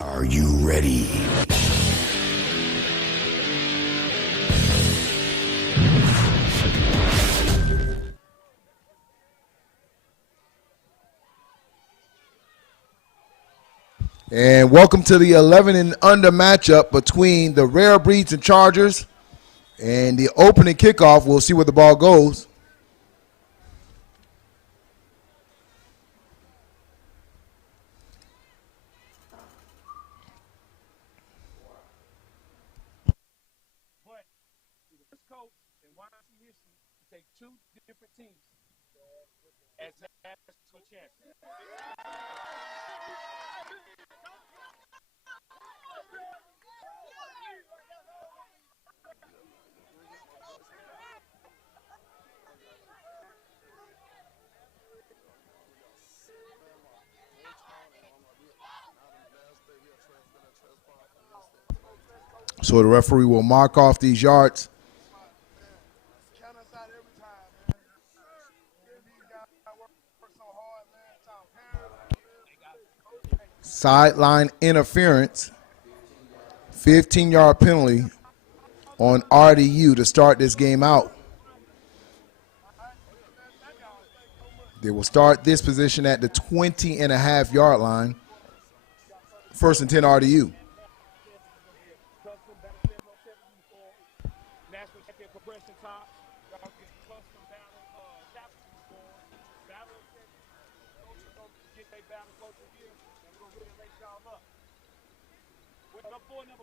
Are you ready? And welcome to the 11 and under matchup between the Rare Breeds and Chargers. And the opening kickoff, we'll see where the ball goes. Take two different teams as national champions. So the referee will mark off these yards. Sideline interference, 15-yard penalty on RDU to start this game out. They will start this position at the 20.5-yard line. First and 10 RDU.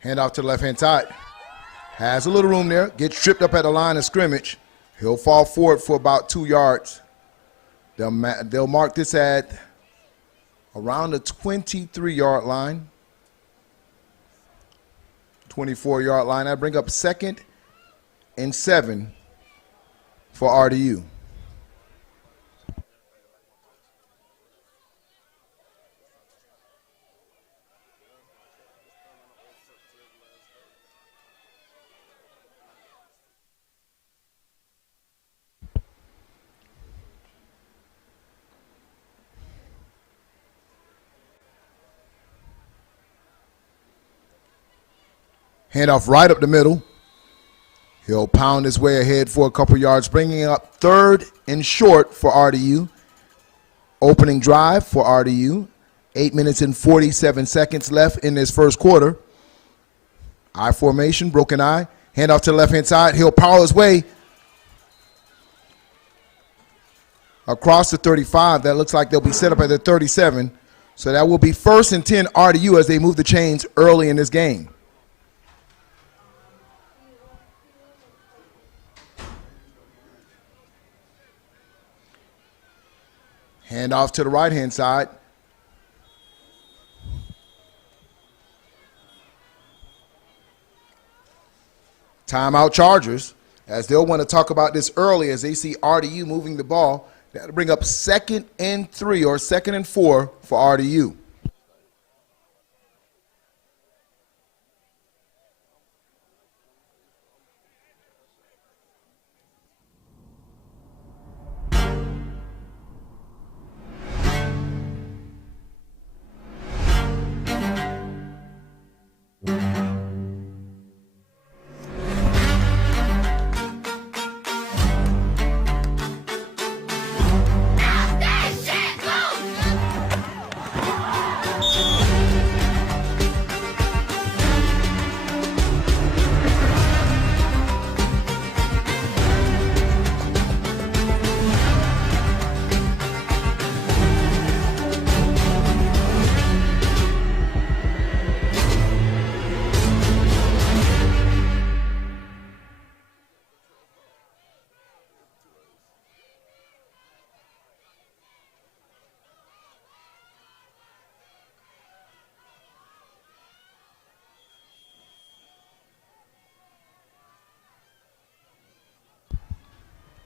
Hand off to the left-hand side. Has a little room there. Gets tripped up at the line of scrimmage. He'll fall forward for about 2 yards. They'll mark this at around the 23-yard line. 24-yard line. I bring up 2nd and 7 for RDU. Handoff right up the middle. He'll pound his way ahead for a couple yards, bringing up 3rd and short for RDU. Opening drive for RDU. 8 minutes and 47 seconds left in this first quarter. I formation, broken I. Handoff to the left-hand side. He'll power his way across the 35. That looks like they'll be set up at the 37. So that will be 1st and 10 RDU as they move the chains early in this game. Hand off to the right-hand side. Timeout Chargers, as they'll want to talk about this early as they see RDU moving the ball. That'll bring up 2nd and 3 or 2nd and 4 for RDU.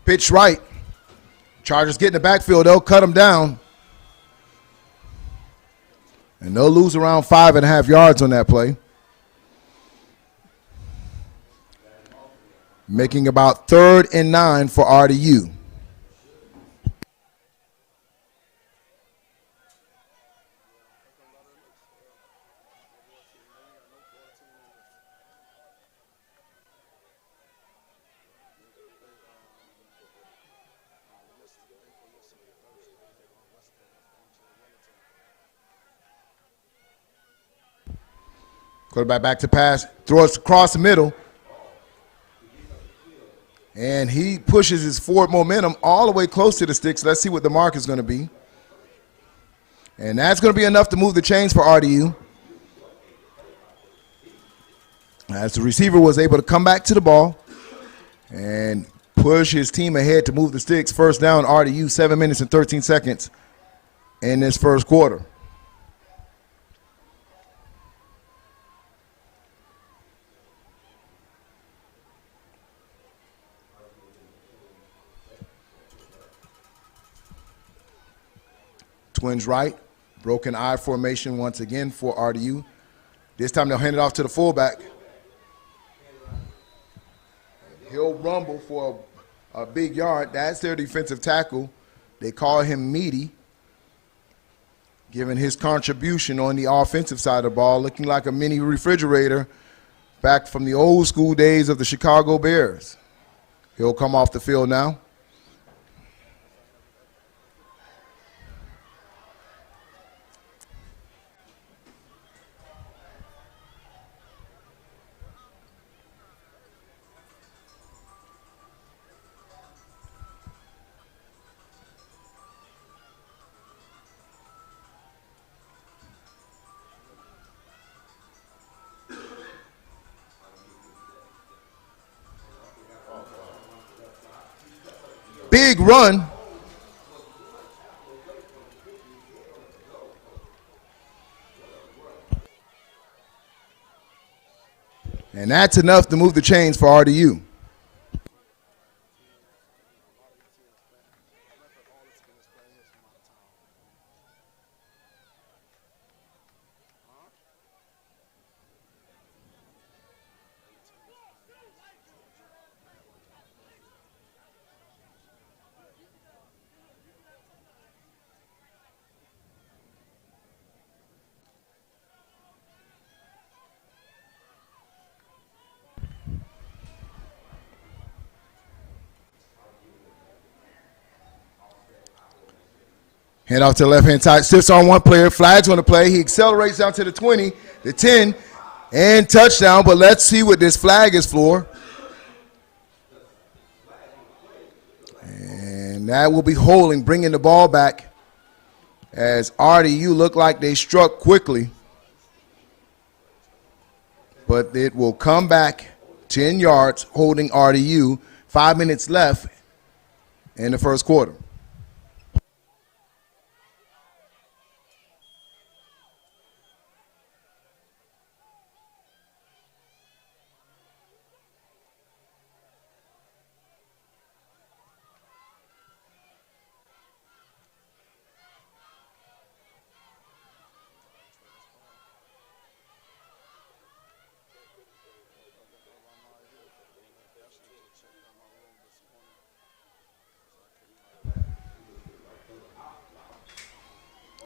Pitch right. Chargers get in the backfield. They'll cut them down. And they'll lose around 5.5 yards on that play. Making about 3rd and 9 for RDU. Quarterback back to pass, throws across the middle. And he pushes his forward momentum all the way close to the sticks. Let's see what the mark is going to be. And that's going to be enough to move the chains for RDU. As the receiver was able to come back to the ball and push his team ahead to move the sticks. 1st down, RDU, 7 minutes and 13 seconds in this 1st quarter. Twins right, broken I formation once again for RDU. This time they'll hand it off to the fullback. He'll rumble for a big yard. That's their defensive tackle. They call him Meaty, given his contribution on the offensive side of the ball, looking like a mini refrigerator back from the old school days of the Chicago Bears. He'll come off the field now. Big run. And that's enough to move the chains for RDU. Hand off to the left-hand side, sits on one player, flags on the play. He accelerates down to the 20, the 10, and touchdown. But let's see what this flag is for. And that will be holding, bringing the ball back as RDU looked like they struck quickly, but it will come back 10 yards holding RDU. 5 minutes left in the first quarter.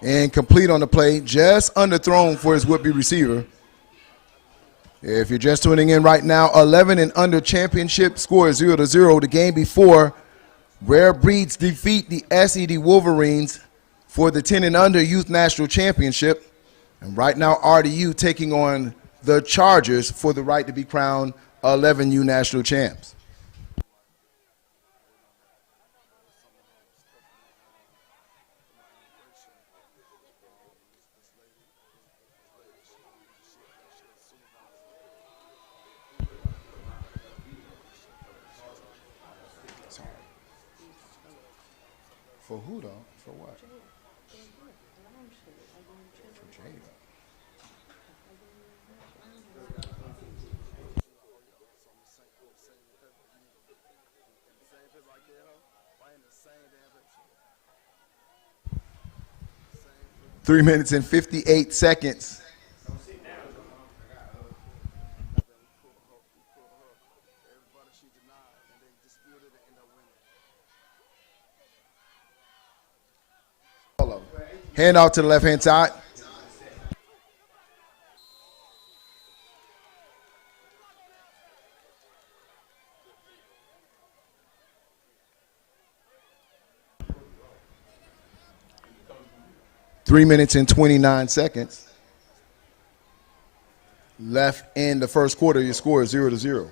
And complete on the play, just underthrown for his would-be receiver. If you're just tuning in right now, 11 and under championship score is 0-0. The game before, Rare Breeds defeat the SED Wolverines for the 10 and under youth national championship. And right now, RDU taking on the Chargers for the right to be crowned 11U national champs. For who though? For what? For Jada. Three minutes and 58 seconds. Hand out to the left-hand side. Three minutes and 29 seconds left in the first quarter. Your score is 0-0.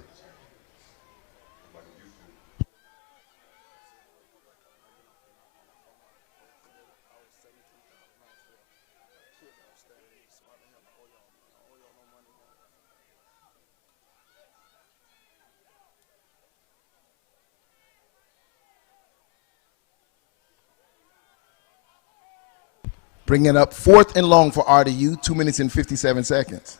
Bringing up 4th and long for RDU, 2 minutes and 57 seconds.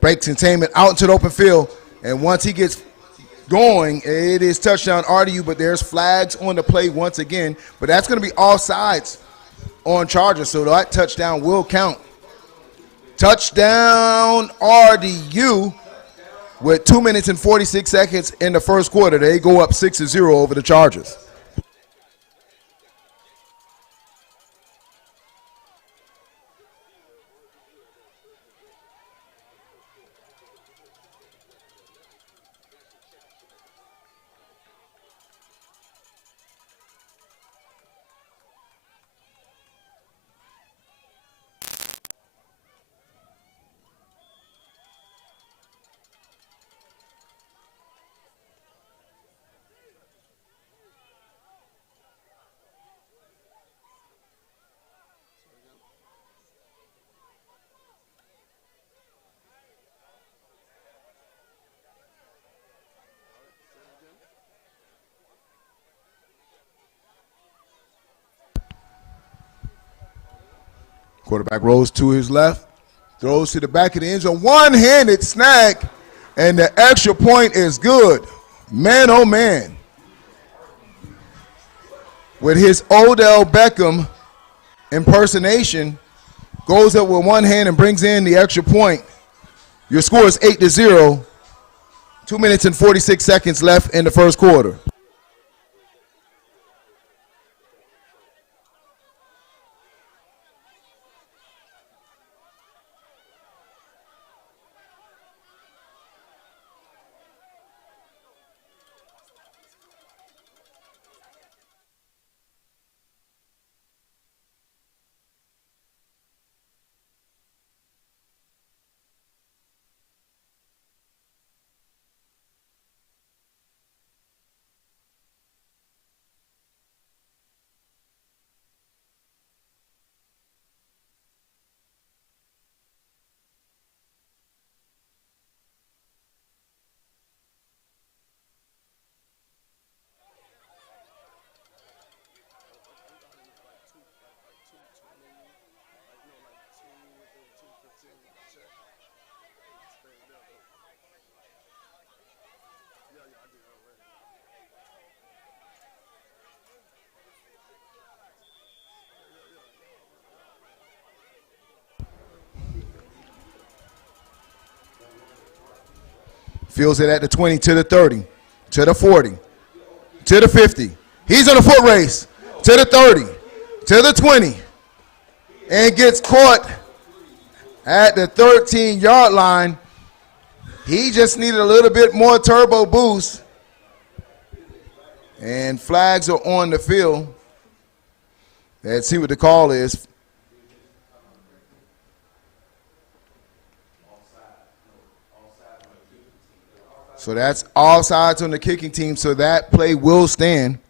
Breaks containment out into the open field, and once he gets going, it is touchdown RDU, but there's flags on the play once again, but that's going to be all sides on Chargers, so that touchdown will count. Touchdown RDU with 2 minutes and 46 seconds in the first quarter. They go up 6-0 over the Chargers. Quarterback rolls to his left, throws to the back of the end zone. One-handed snag, and the extra point is good. Man, oh man. With his Odell Beckham impersonation, goes up with one hand and brings in the extra point. Your score is 8-0. 2 minutes and 46 seconds left in the first quarter. Fields it at the 20, to the 30, to the 40, to the 50. He's on a foot race, to the 30, to the 20, and gets caught at the 13-yard line. He just needed a little bit more turbo boost, and flags are on the field. Let's see what the call is. So that's offsides on the kicking team, so that play will stand.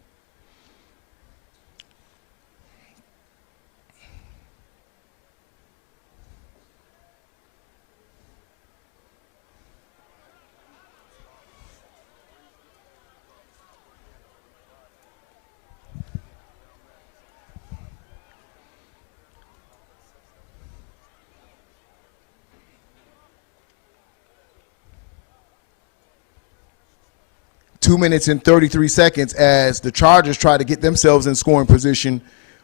Two minutes and 33 seconds as the Chargers try to get themselves in scoring position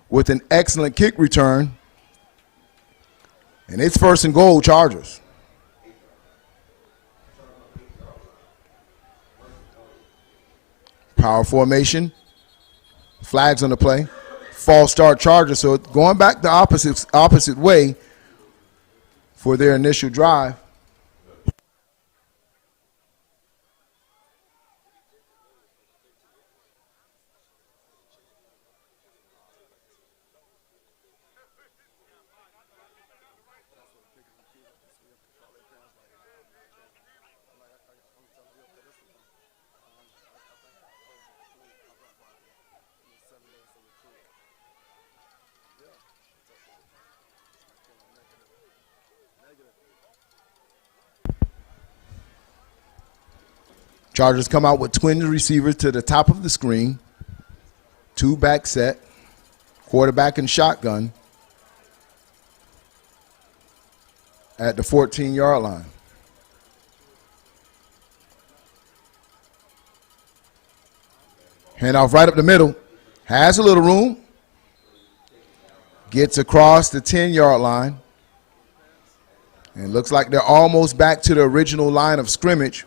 with an excellent kick return. And it's first and goal, Chargers. Power formation. Flags on the play. False start Chargers. So going back the opposite way for their initial drive. Chargers come out with twin receivers to the top of the screen. Two back set. Quarterback and shotgun at the 14-yard line. Handoff right up the middle. Has a little room. Gets across the 10-yard line. And looks like they're almost back to the original line of scrimmage.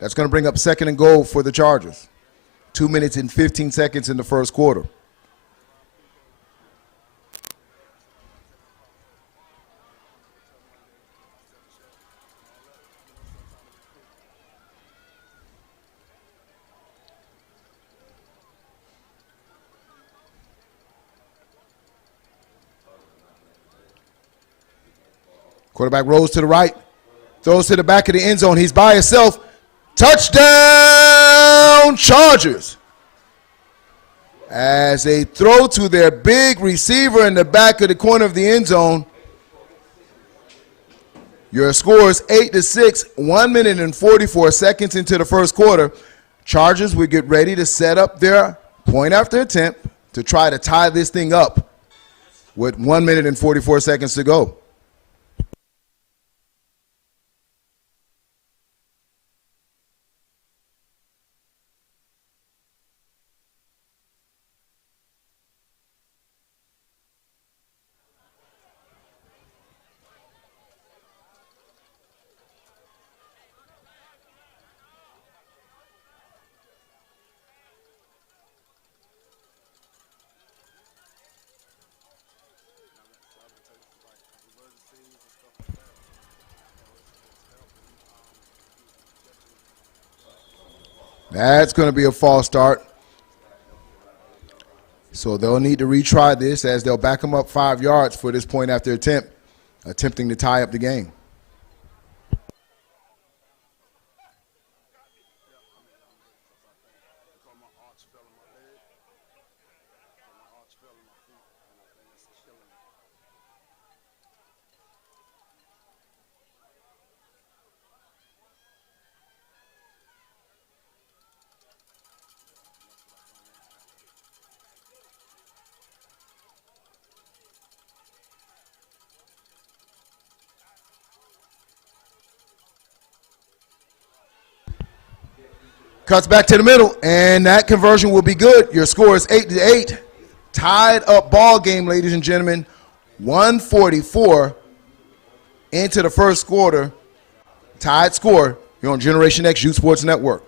That's going to bring up second and goal for the Chargers. 2 minutes and 15 seconds in the first quarter. Quarterback rolls to the right, throws to the back of the end zone. He's by himself. Touchdown, Chargers. As they throw to their big receiver in the back of the corner of the end zone. Your score is 8-6, 1 minute and 44 seconds into the first quarter. Chargers will get ready to set up their point after attempt to try to tie this thing up. with 1 minute and 44 seconds to go. That's going to be a false start. So they'll need to retry this as they'll back them up 5 yards for this point after attempting to tie up the game. Cuts back to the middle, and that conversion will be good. Your score is 8-8. Tied up ball game, ladies and gentlemen. 144 into the first quarter. Tied score. You're on Generation X Youth Sports Network.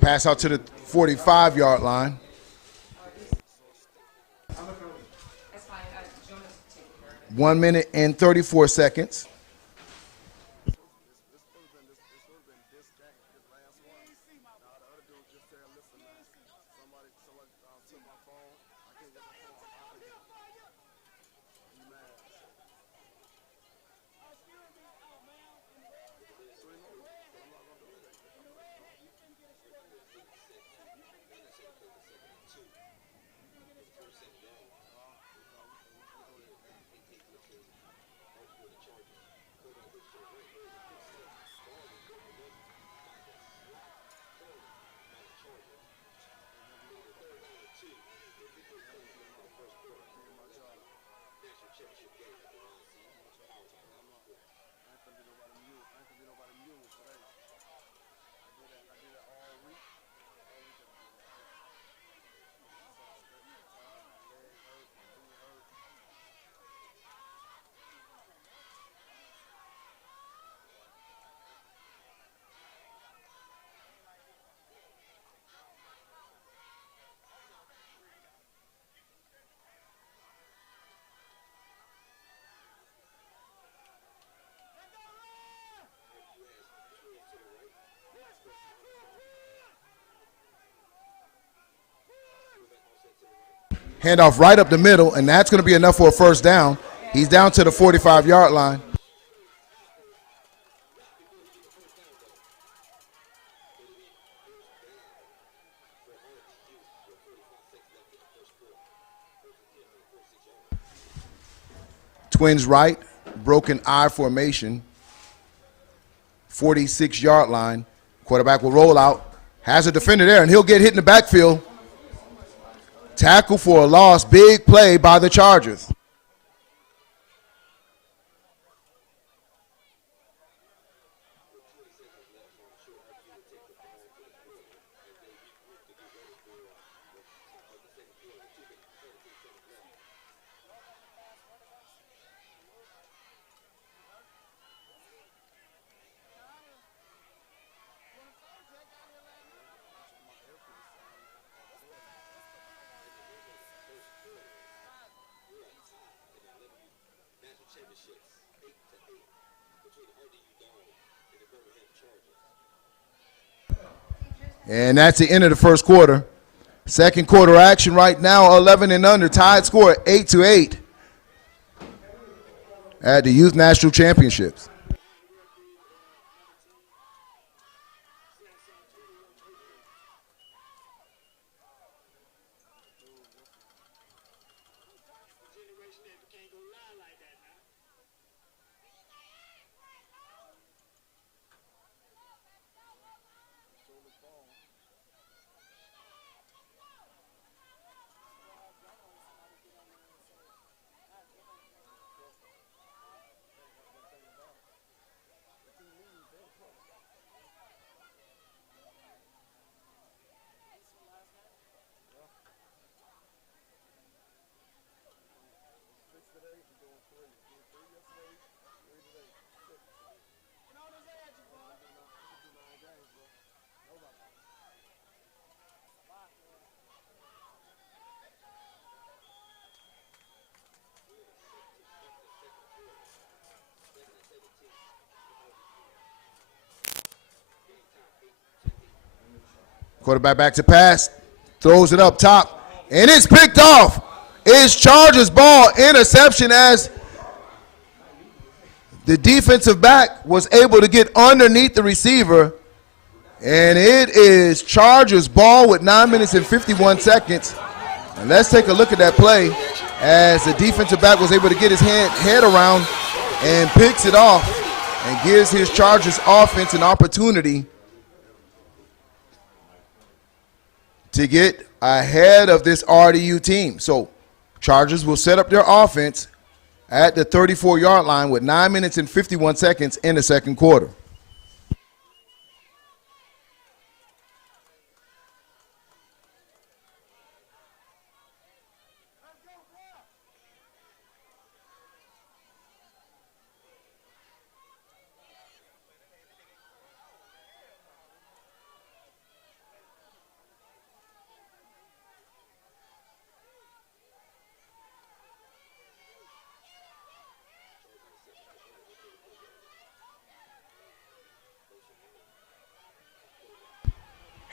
Pass out to the 45-yard line. One minute and 34 seconds. Handoff right up the middle, and that's going to be enough for a first down. He's down to the 45-yard line. Twins right, broken I formation, 46-yard line. Quarterback will roll out, has a defender there, and he'll get hit in the backfield. Tackle for a loss, big play by the Chargers. And that's the end of the first quarter. Second quarter action right now, 11 and under, tied score 8-8 at the Youth National Championships. Quarterback back to pass, throws it up top, and it's picked off. It's Chargers ball, interception as the defensive back was able to get underneath the receiver, and it is Chargers ball with 9 minutes and 51 seconds. And let's take a look at that play as the defensive back was able to get his head around and picks it off and gives his Chargers offense an opportunity to get ahead of this RDU team. So Chargers will set up their offense at the 34-yard line with 9 minutes and 51 seconds in the second quarter.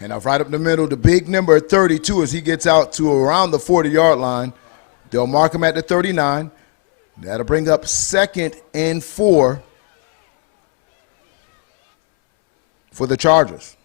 And off right up the middle, the big number 32 as he gets out to around the 40-yard line. They'll mark him at the 39. That'll bring up 2nd and 4 for the Chargers.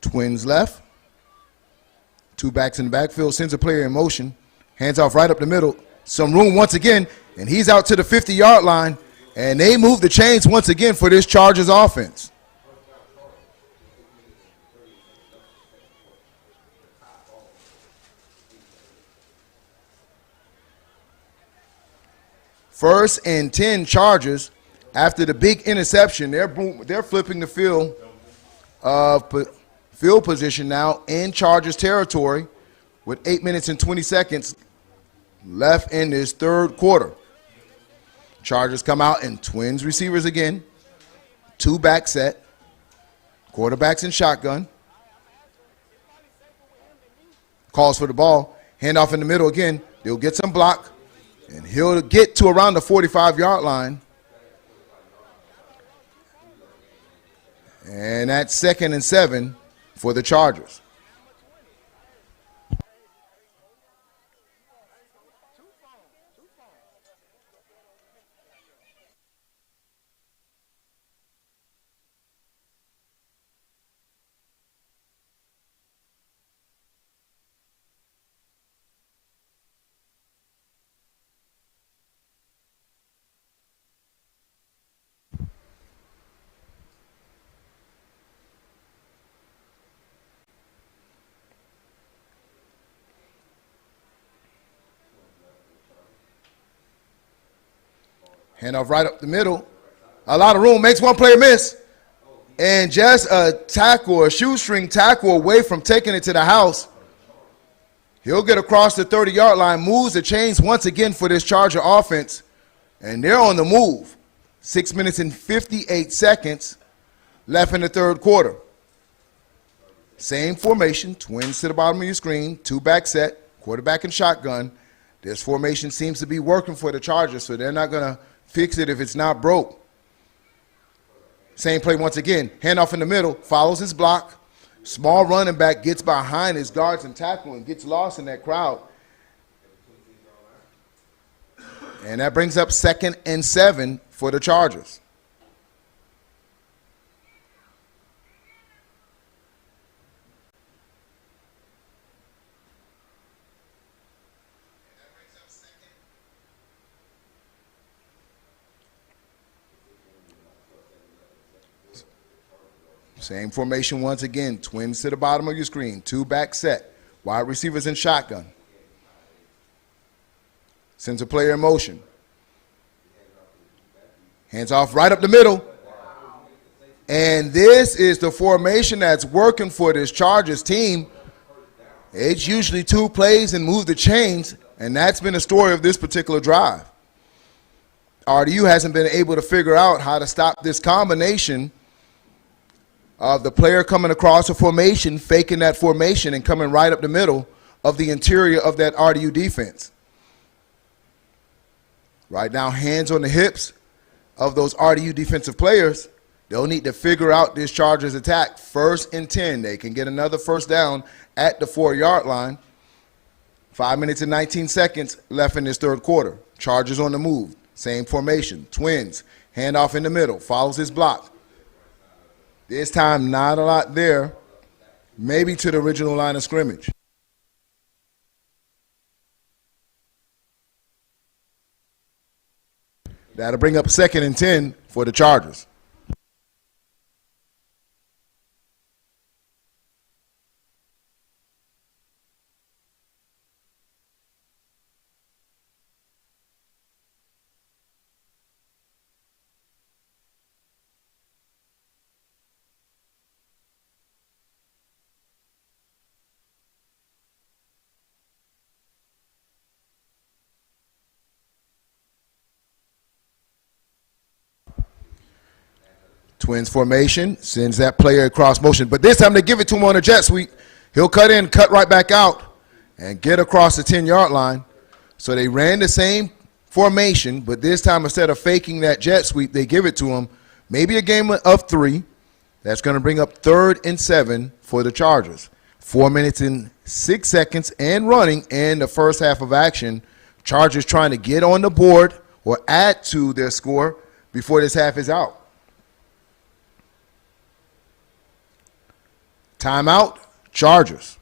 Twins left. Two backs in the backfield, sends a player in motion. Hands off right up the middle. Some room once again, and he's out to the 50-yard line. And they move the chains once again for this Chargers offense. First and 10 Chargers. After the big interception, they're flipping the field position now in Chargers territory with 8 minutes and 20 seconds left in this third quarter. Chargers come out in twins receivers again. 2-back set. Quarterbacks in shotgun. Calls for the ball. Handoff in the middle again. They'll get some block. And he'll get to around the 45-yard line. And that's 2nd and 7 for the Chargers. Handoff right up the middle. A lot of room. Makes one player miss. And just a tackle, a shoestring tackle away from taking it to the house. He'll get across the 30-yard line, moves the chains once again for this Charger offense. And they're on the move. 6 minutes and 58 seconds left in the third quarter. Same formation, twins to the bottom of your screen, 2-back set, quarterback and shotgun. This formation seems to be working for the Chargers, so they're not going to fix it if it's not broke. Same play once again. Handoff in the middle, follows his block. Small running back gets behind his guards and tackle and gets lost in that crowd. And that brings up 2nd and 7 for the Chargers. Same formation once again. Twins to the bottom of your screen. 2-back set. Wide receivers in shotgun. Sends a player in motion. Hands off right up the middle. And this is the formation that's working for this Chargers team. It's usually 2 plays and move the chains, and that's been the story of this particular drive. RDU hasn't been able to figure out how to stop this combination of the player coming across a formation, faking that formation, and coming right up the middle of the interior of that RDU defense. Right now, hands on the hips of those RDU defensive players. They'll need to figure out this Chargers attack. 1st and 10. They can get another first down at the 4-yard line. 5 minutes and 19 seconds left in this third quarter. Chargers on the move. Same formation. Twins. Handoff in the middle. Follows his block. This time, not a lot there. Maybe to the original line of scrimmage. That'll bring up 2nd and 10 for the Chargers. Twins formation, sends that player across motion. But this time they give it to him on a jet sweep. He'll cut in, cut right back out, and get across the 10-yard line. So they ran the same formation, but this time instead of faking that jet sweep, they give it to him. Maybe a game of 3. That's going to bring up 3rd and 7 for the Chargers. 4 minutes and 6 seconds and running in the first half of action. Chargers trying to get on the board or add to their score before this half is out. Timeout, Chargers.